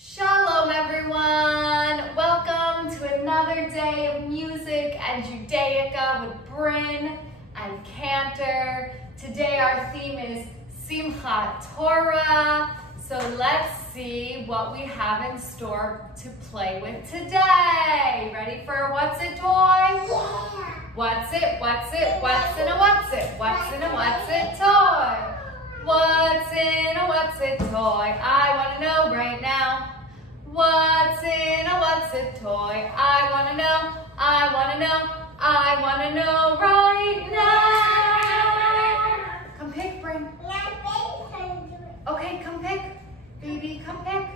Shalom everyone! Welcome to another day of music and Judaica with Bryn and Cantor. Today our theme is Simchat Torah. So let's see what we have in store to play with today. Ready for a what's it toy? Yeah. What's it, what's it, what's in a what's it? What's in a what's it toy? What's in a what's it toy? I want to know right now. What's in a what's it toy? I want to know, I want to know, I want to know right now. Come pick, Bryn. Okay, come pick. Baby, come pick.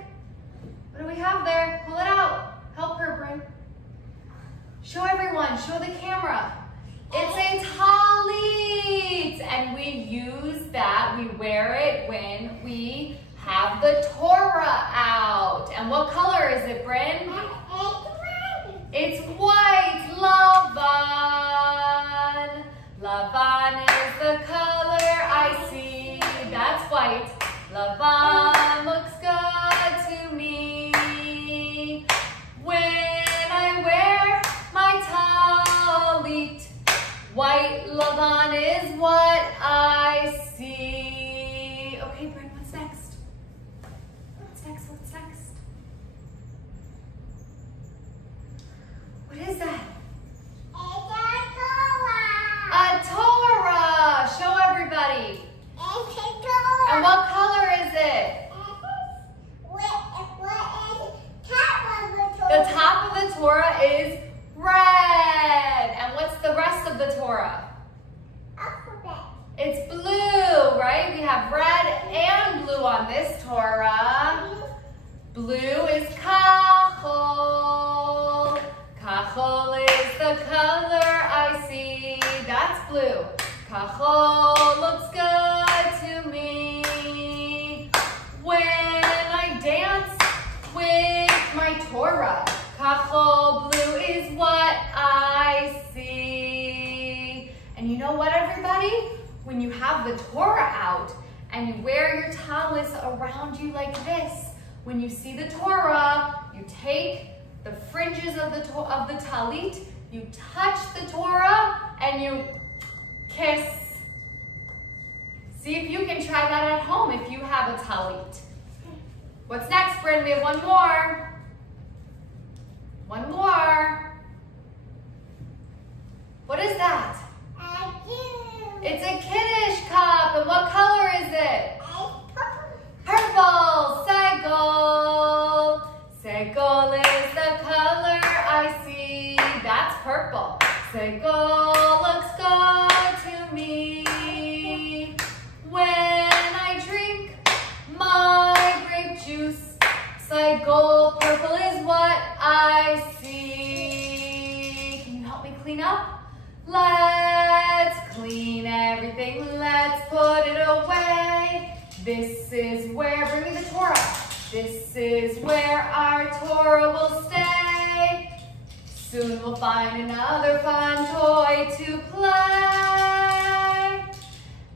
What do we have there? Pull it out. Help her, Bryn. Show everyone, show the camera. It's a talit, and we use that, we wear it when we have the Torah out. And what color is it, Bryn? It's white, lavan. Lavan is the color I see. That's white. Lavan looks good to me. When I wear my talit, white lavan is what I see. Okay, Bryn, what's next? What's next? What's next? What is that? A Torah. Show everybody. And what color is it? The top of the Torah is red. And what's the rest of the Torah? It's blue, right? We have red and blue on this Torah. Blue is kachol. Kachol is the color I see. That's blue. Kachol looks good to me. When I dance with my Torah, kachol blue is what I see. And you know what, everybody? When you have the Torah out and you wear your talis around you like this, when you see the Torah, you take the fringes of the talit, you touch the Torah, and you kiss. See if you can try that at home if you have a talit. What's next, Bryn? We have one more. One more. What is that? It's a Kiddush cup. And what color is it? Purple. Segol. Segol is the color I see. That's purple. Segol looks good to me. When I drink my grape juice, Segol purple is what I see. Can you help me clean up? Let's clean everything. Let's put it away. This is where, bring me the Torah. This is where our Torah will stay. Soon we'll find another fun toy to play.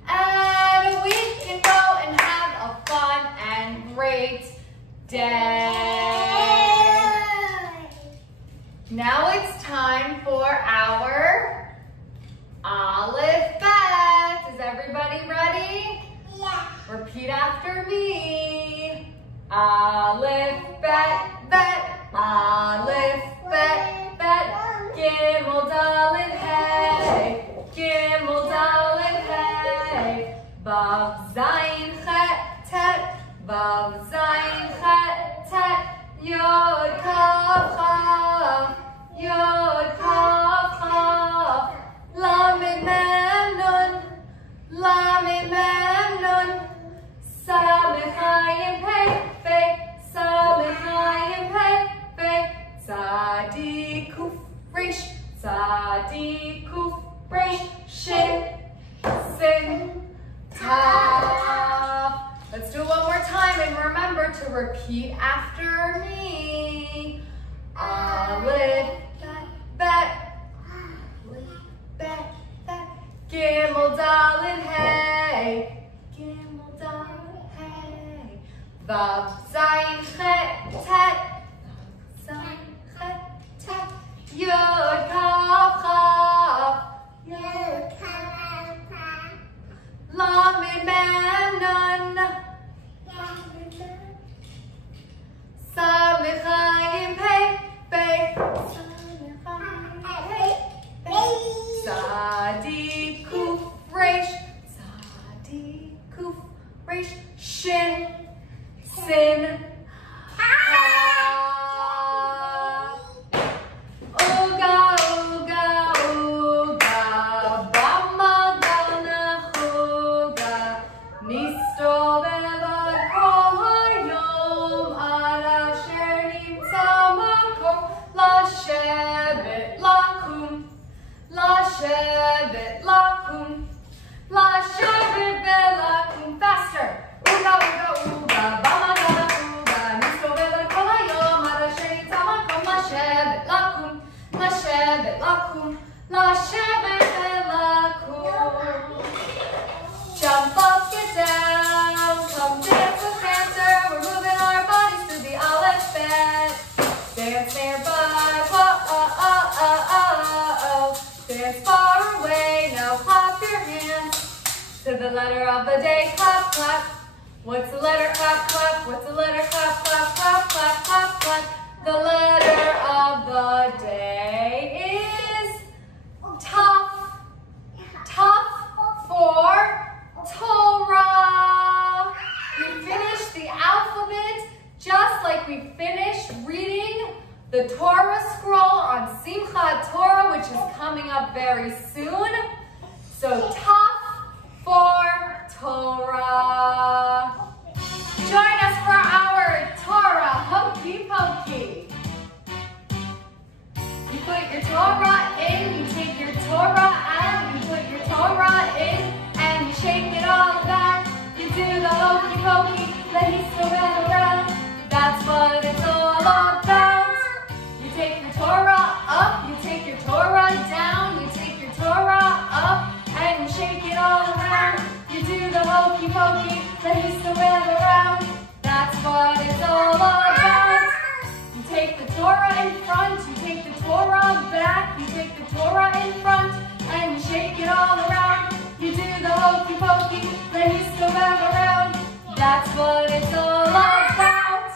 And we can go and have a fun and great day. Now it's time for our Aleph Bet. Is everybody ready? Yeah. Repeat after me. Aleph Bet, Bet. Aleph Bet, Bet. Gimel Dalet Hey. Gimel Dalet Hey. Vav Zayin Chet Tet. Vav Zayin Chet Tet. Yod Kaf Chaf. Yod Kaf Chaf. Lamed Mem Nun. Lamed Mem Nun. Samech Hayim Pei Pei. Samech Hayim Pei Pei. Tzadik Kuf Resh. Tzadik Kuf Resh. Shin. Sin. Tav. Let's do it one more time and remember to repeat after me. Aleph, Bet, Bet, Bet. Gimel Dalet Hey. Gimel Dalet Hey. Vav Zayin Chet tet. Zayin, chet, tet. Yod, kaf, chaf. Yod, kaf, chaf. Lamed, mem, nun. Samech, chayim, pei, pei. Sadi, kuf, resh. Sadi, kuf, resh. Shin, sin. Uga, uga, uga. Bama, gana, chuga. Nisto, vevad, kol hayom. Ad asher nimtza makom. Lashevet lakum. Lashevet lakum. Lashevet velakum. Faster. Uga, uga, uga. Bama, gana, chuga. Nisto, vevad, kol hayom. Ad asher nimtza makom. Lashevet lakum. Lashevet lakum. Lashevet velakum. Jump up, get down. Come dance with Cancer. We're moving our bodies to the alphabet. Dance nearby. Whoa, oh, oh, oh, oh, oh. Dance far away. Now clap your hands to the letter of the day. Clap, clap. What's the letter? Clap, clap. What's the letter? Clap, clap, clap, clap, clap, clap. The letter of the day is tough. Tough for Torah. We finished the alphabet just like we finished reading the Torah scroll on Simchat Torah, which is coming up very soon. So tough for Torah. Join us for our Torah Hokey Pokey. You put your Torah in, you take your Torah out, you put your Torah in, and you shake it all back. You do the hokey pokey, then you spin it around. That's what it's all about. You take your Torah up, you take your Torah down, you take your Torah up, and you shake it all around. You do the hokey pokey, then you spin it around. That's what it's all about. You take the Torah in front, you take the Torah back, you take the Torah in front, and you shake it all around. You do the hokey pokey, then you spin it around. That's what it's all about.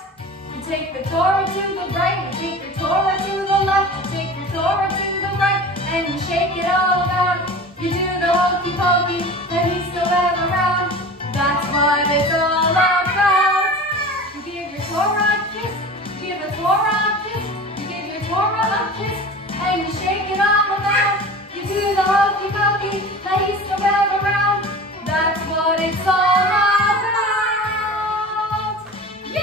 You take the Torah to the right, you take your Torah to the left, you take your Torah to the right, and you shake it all around. You do the hokey pokey, then you spin it around. That's what it's all about. You give your Torah a kiss, you give the Torah a kiss, you give your Torah a kiss, and you shake it all around. You do the hokey pokey, then you spin it around. That's what it's all about. Yay!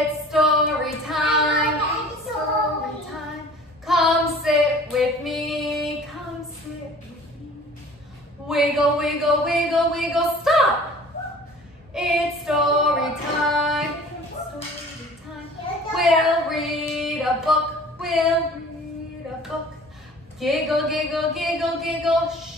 It's story time. It's story time. Come sit with me. Come sit with me. Wiggle, wiggle, wiggle, wiggle. Stop! It's story time. It's story time. We'll read a book. We'll read a book. Giggle, giggle, giggle, giggle. Shh.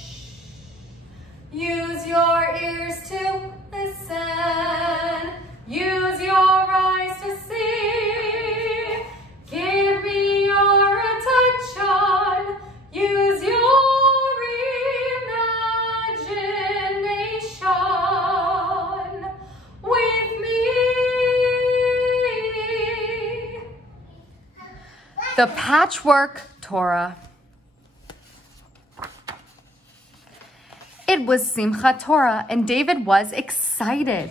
Use your ears to listen. Use your eyes to see. Give me your attention. Use your imagination with me. The Patchwork Torah. It was Simchat Torah, and David was excited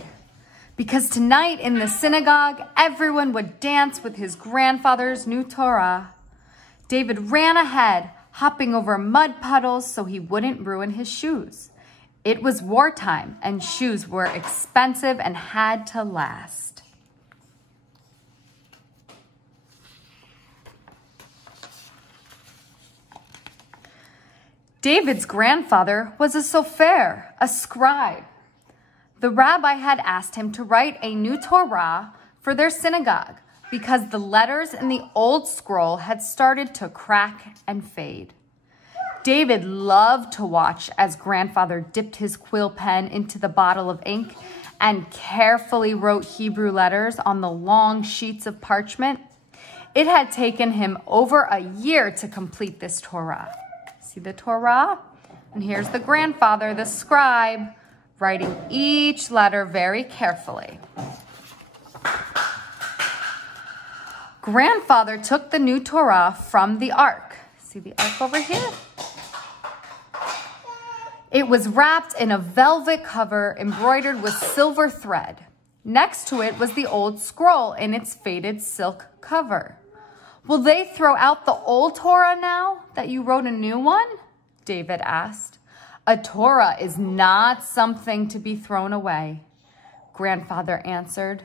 because tonight in the synagogue, everyone would dance with his grandfather's new Torah. David ran ahead, hopping over mud puddles so he wouldn't ruin his shoes. It was wartime, and shoes were expensive and had to last. David's grandfather was a sofer, a scribe. The rabbi had asked him to write a new Torah for their synagogue because the letters in the old scroll had started to crack and fade. David loved to watch as grandfather dipped his quill pen into the bottle of ink and carefully wrote Hebrew letters on the long sheets of parchment. It had taken him over a year to complete this Torah. See the Torah? And here's the grandfather, the scribe, writing each letter very carefully. Grandfather took the new Torah from the ark. See the ark over here? It was wrapped in a velvet cover embroidered with silver thread. Next to it was the old scroll in its faded silk cover. Will they throw out the old Torah now that you wrote a new one? David asked. A Torah is not something to be thrown away. Grandfather answered.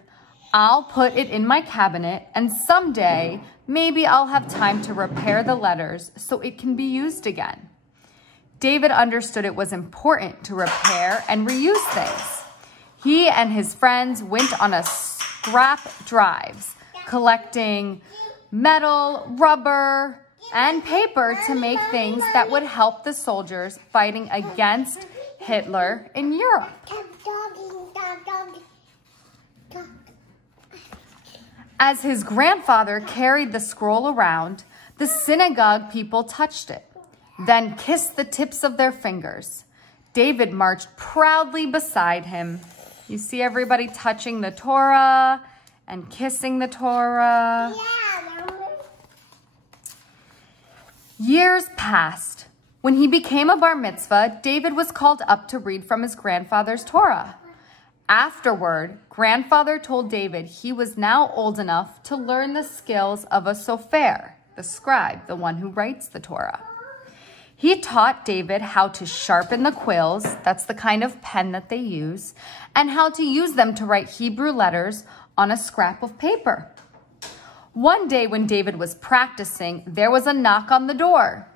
I'll put it in my cabinet, and someday maybe I'll have time to repair the letters so it can be used again. David understood it was important to repair and reuse things. He and his friends went on a scrap drives, collecting metal, rubber, and paper to make things that would help the soldiers fighting against Hitler in Europe. As his grandfather carried the scroll around, the synagogue people touched it, then kissed the tips of their fingers. David marched proudly beside him. You see everybody touching the Torah and kissing the Torah. Years passed. When he became a bar mitzvah, David was called up to read from his grandfather's Torah. Afterward, grandfather told David he was now old enough to learn the skills of a sofer, the scribe, the one who writes the Torah. He taught David how to sharpen the quills, that's the kind of pen that they use, and how to use them to write Hebrew letters on a scrap of paper. One day when David was practicing, there was a knock on the door.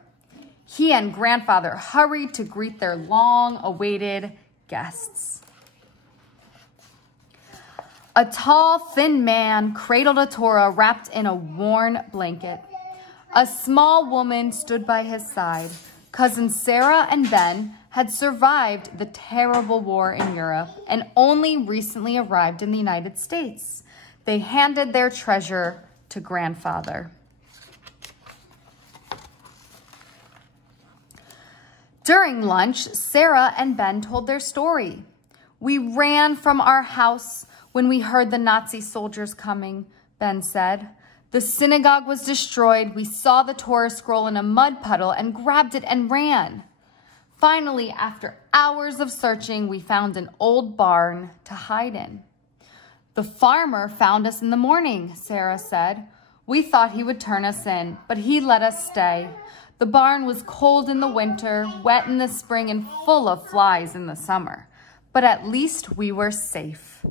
He and grandfather hurried to greet their long-awaited guests. A tall, thin man cradled a Torah wrapped in a worn blanket. A small woman stood by his side. Cousins Sarah and Ben had survived the terrible war in Europe and only recently arrived in the United States. They handed their treasure to grandfather. During lunch, Sarah and Ben told their story. We ran from our house when we heard the Nazi soldiers coming, Ben said. The synagogue was destroyed. We saw the Torah scroll in a mud puddle and grabbed it and ran. Finally, after hours of searching, we found an old barn to hide in. The farmer found us in the morning, Sarah said. We thought he would turn us in, but he let us stay. The barn was cold in the winter, wet in the spring, and full of flies in the summer. But at least we were safe.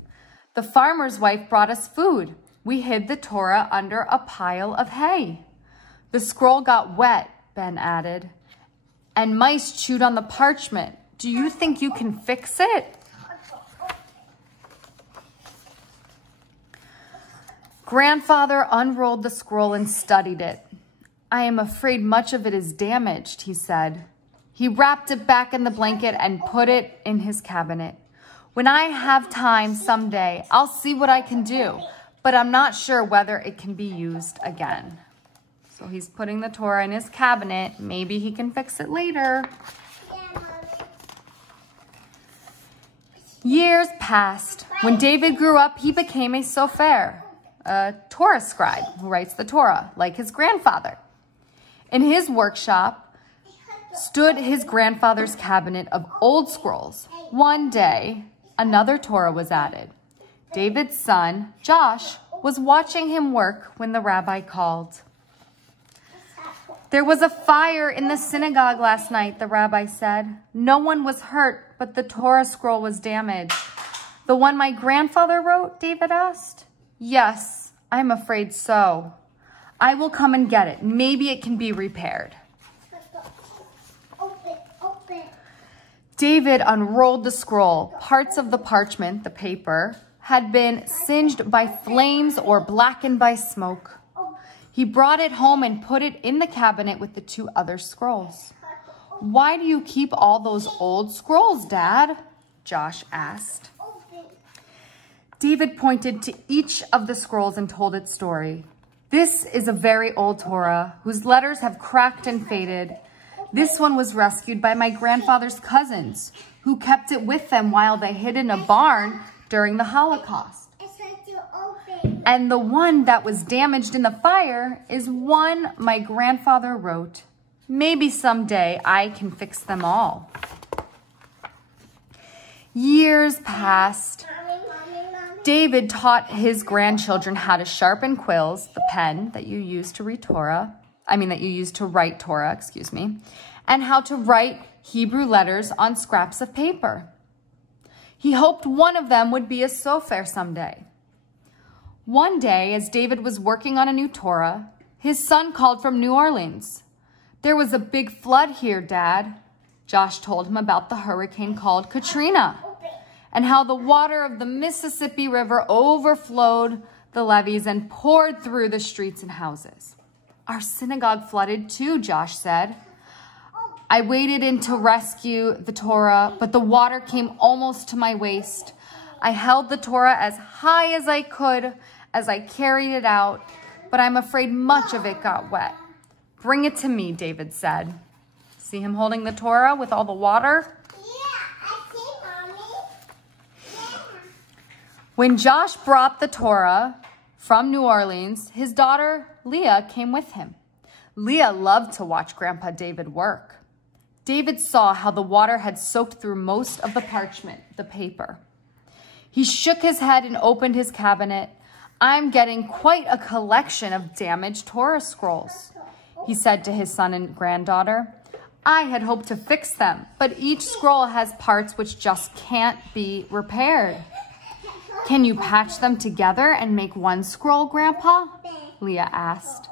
The farmer's wife brought us food. We hid the Torah under a pile of hay. The scroll got wet, Ben added, and mice chewed on the parchment. Do you think you can fix it? Grandfather unrolled the scroll and studied it. I am afraid much of it is damaged, he said. He wrapped it back in the blanket and put it in his cabinet. When I have time someday, I'll see what I can do, but I'm not sure whether it can be used again. So he's putting the Torah in his cabinet. Maybe he can fix it later. Years passed. When David grew up, he became a sofer, a Torah scribe who writes the Torah, like his grandfather. In his workshop stood his grandfather's cabinet of old scrolls. One day, another Torah was added. David's son, Josh, was watching him work when the rabbi called. There was a fire in the synagogue last night, the rabbi said. No one was hurt, but the Torah scroll was damaged. The one my grandfather wrote, David asked. Yes, I'm afraid so. I will come and get it. Maybe it can be repaired. David unrolled the scroll. Parts of the parchment, the paper, had been singed by flames or blackened by smoke. He brought it home and put it in the cabinet with the two other scrolls. Why do you keep all those old scrolls, Dad? Josh asked. David pointed to each of the scrolls and told its story. This is a very old Torah whose letters have cracked and faded. This one was rescued by my grandfather's cousins, who kept it with them while they hid in a barn during the Holocaust. And the one that was damaged in the fire is one my grandfather wrote. Maybe someday I can fix them all. Years passed. David taught his grandchildren how to sharpen quills, the pen that you use to write Torah, and how to write Hebrew letters on scraps of paper. He hoped one of them would be a sofer someday. One day, as David was working on a new Torah, his son called from New Orleans. "There was a big flood here, Dad." Josh told him about the hurricane called Katrina and how the water of the Mississippi River overflowed the levees and poured through the streets and houses. "Our synagogue flooded too," Josh said. "I waded in to rescue the Torah, but the water came almost to my waist. I held the Torah as high as I could as I carried it out, but I'm afraid much of it got wet." "Bring it to me," David said. See him holding the Torah with all the water? Yeah, I see, Mommy. Yeah. When Josh brought the Torah from New Orleans, his daughter Leah came with him. Leah loved to watch Grandpa David work. David saw how the water had soaked through most of the parchment, the paper. He shook his head and opened his cabinet. "I'm getting quite a collection of damaged Torah scrolls," he said to his son and granddaughter. "I had hoped to fix them, but each scroll has parts which just can't be repaired." "Can you patch them together and make one scroll, Grandpa?" Leah asked.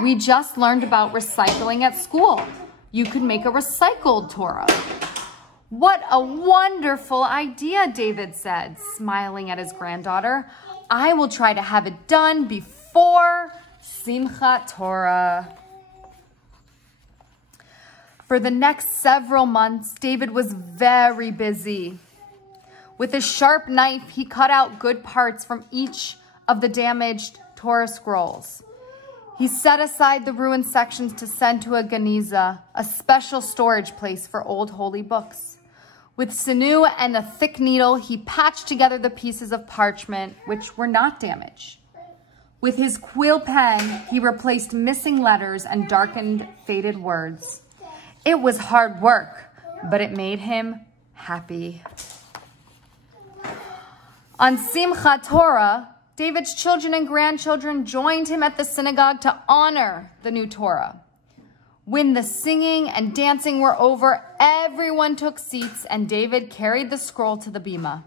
"We just learned about recycling at school. You could make a recycled Torah." "What a wonderful idea," David said, smiling at his granddaughter. "I will try to have it done before Simchat Torah." For the next several months, David was very busy. With a sharp knife, he cut out good parts from each of the damaged Torah scrolls. He set aside the ruined sections to send to a geniza, a special storage place for old holy books. With sinew and a thick needle, he patched together the pieces of parchment which were not damaged. With his quill pen, he replaced missing letters and darkened, faded words. It was hard work, but it made him happy. On Simchat Torah, David's children and grandchildren joined him at the synagogue to honor the new Torah. When the singing and dancing were over, everyone took seats and David carried the scroll to the bima.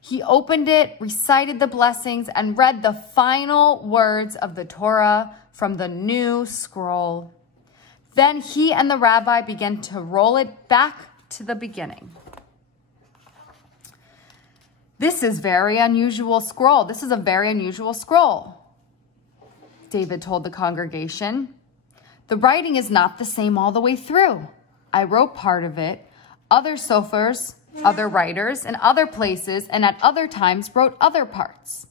He opened it, recited the blessings, and read the final words of the Torah from the new scroll. Then he and the rabbi began to roll it back to the beginning. This is a very unusual scroll, David told the congregation. "The writing is not the same all the way through. I wrote part of it. Other sofers, other writers in other places and at other times wrote other parts."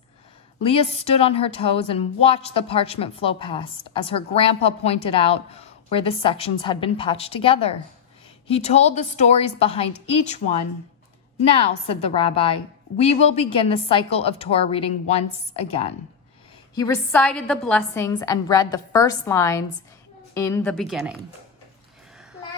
Leah stood on her toes and watched the parchment flow past as her grandpa pointed out where the sections had been patched together. He told the stories behind each one. "Now," said the rabbi, "we will begin the cycle of Torah reading once again." He recited the blessings and read the first lines in the beginning.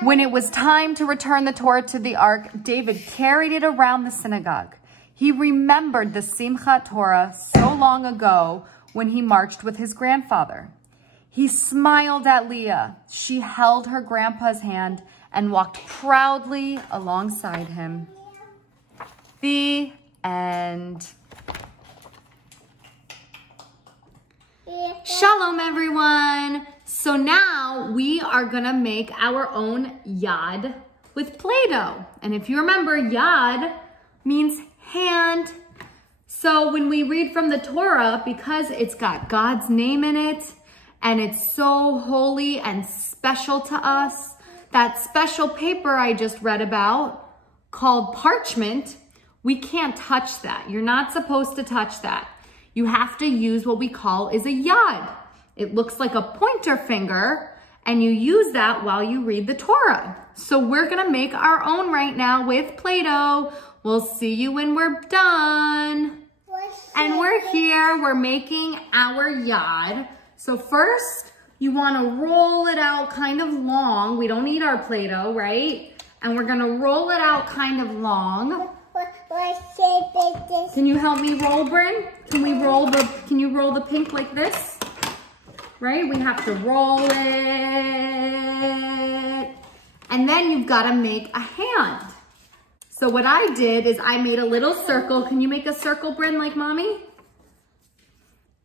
When it was time to return the Torah to the ark, David carried it around the synagogue. He remembered the Simchat Torah so long ago when he marched with his grandfather. He smiled at Leah. She held her grandpa's hand and walked proudly alongside him. The end. Shalom, everyone. So now we are gonna make our own yad with Play-Doh. And if you remember, yad means hand. So when we read from the Torah, because it's got God's name in it, and it's so holy and special to us, that special paper I just read about, called parchment, We can't touch that. You're not supposed to touch that. You have to use what we call is a yad. It looks like a pointer finger, and you use that while you read the Torah. So we're gonna make our own right now with Play-Doh. We'll see you when we're done. And we're here, we're making our yad. So first, you wanna roll it out kind of long. We don't need our Play-Doh, right? And we're gonna roll it out kind of long. What shape is this? Can you help me roll, Bryn? Can you roll the pink like this? Right, we have to roll it. And then you've gotta make a hand. So what I did is I made a little circle. Can you make a circle, Bryn, like mommy?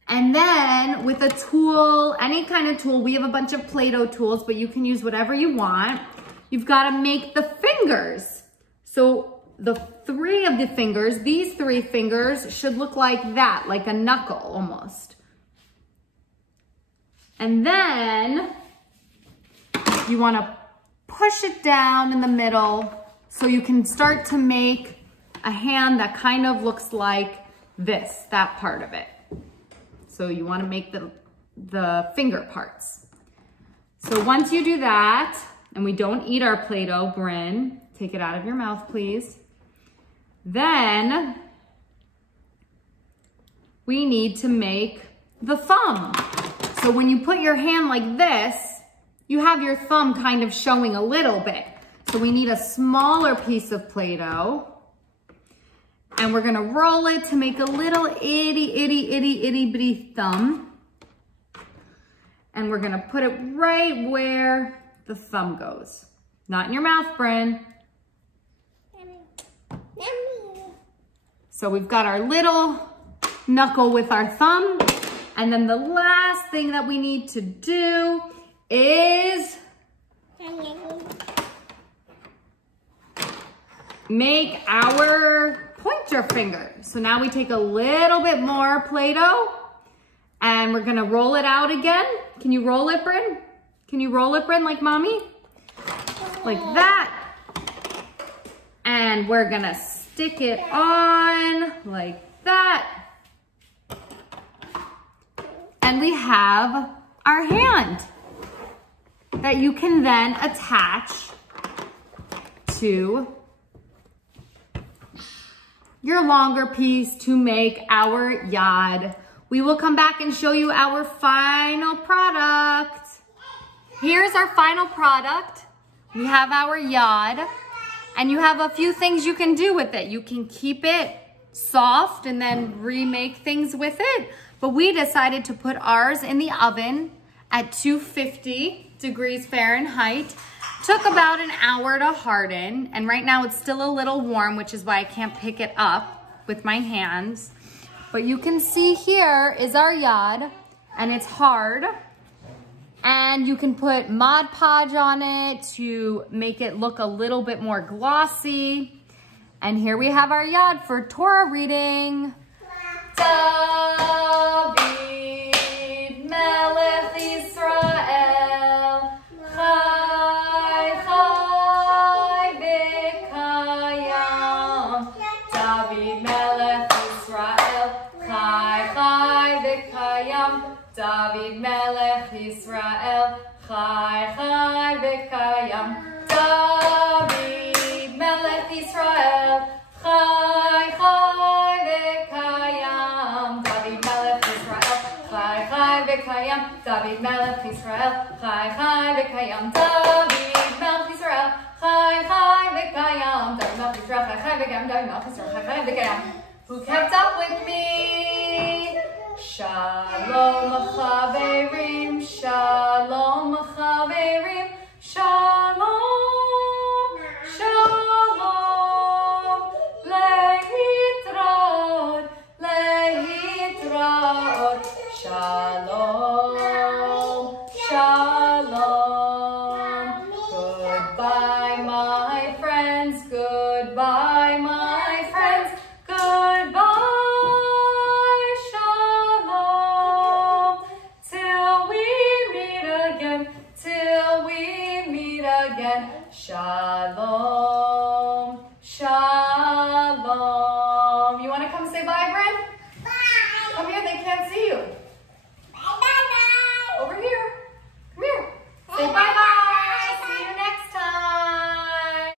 And then with a tool, any kind of tool, we have a bunch of Play-Doh tools, but you can use whatever you want. You've gotta make the fingers. So the three of the fingers, these three fingers should look like that, like a knuckle almost. And then you wanna push it down in the middle so you can start to make a hand that kind of looks like this, that part of it. So you wanna make the finger parts. So once you do that, and we don't eat our Play-Doh, Bryn, take it out of your mouth, please. Then we need to make the thumb. So when you put your hand like this, you have your thumb kind of showing a little bit. So we need a smaller piece of Play-Doh, and we're gonna roll it to make a little itty bitty thumb. And we're gonna put it right where the thumb goes. Not in your mouth, Bryn. So we've got our little knuckle with our thumb. And then the last thing that we need to do is make our pointer finger. So now we take a little bit more Play-Doh and we're gonna roll it out again. Can you roll it, Bryn? Can you roll it, Bryn, like mommy? Like that. And we're gonna stick it on like that. And we have our hand that you can then attach to your longer piece to make our yad. We will come back and show you our final product. Here's our final product. We have our yad, and you have a few things you can do with it. You can keep it soft and then remake things with it. But we decided to put ours in the oven at 250 degrees Fahrenheit. Took about an hour to harden, and right now it's still a little warm, which is why I can't pick it up with my hands. But you can see here is our yad, and it's hard. And you can put Mod Podge on it to make it look a little bit more glossy. And here we have our yad for Torah reading. David Melech Yisrael, Chai Chai V'Kayam. David Melech Yisrael, Chai Chai V'Kayam. David Melech Yisrael, Chai Chai V'Kayam. David Melech Yisrael, Chai Chai V'Kayam. David Melech Yisrael, Chai Chai V'Kayam. David Melech Yisrael, Chai Chai V'Kayam. David Melech Yisrael, Chai Chai V'Kayam. David Melech Yisrael, Chai Chai V'Kayam. David Melech Yisrael, Chai Chai V'Kayam. Who kept up with me? Shalom chaverim, shalom chaverim, shalom, shalom, lehitraot, lehitraot, shalom, shalom. Goodbye, my friends, goodbye, my friends, goodbye. Till we they can't see you.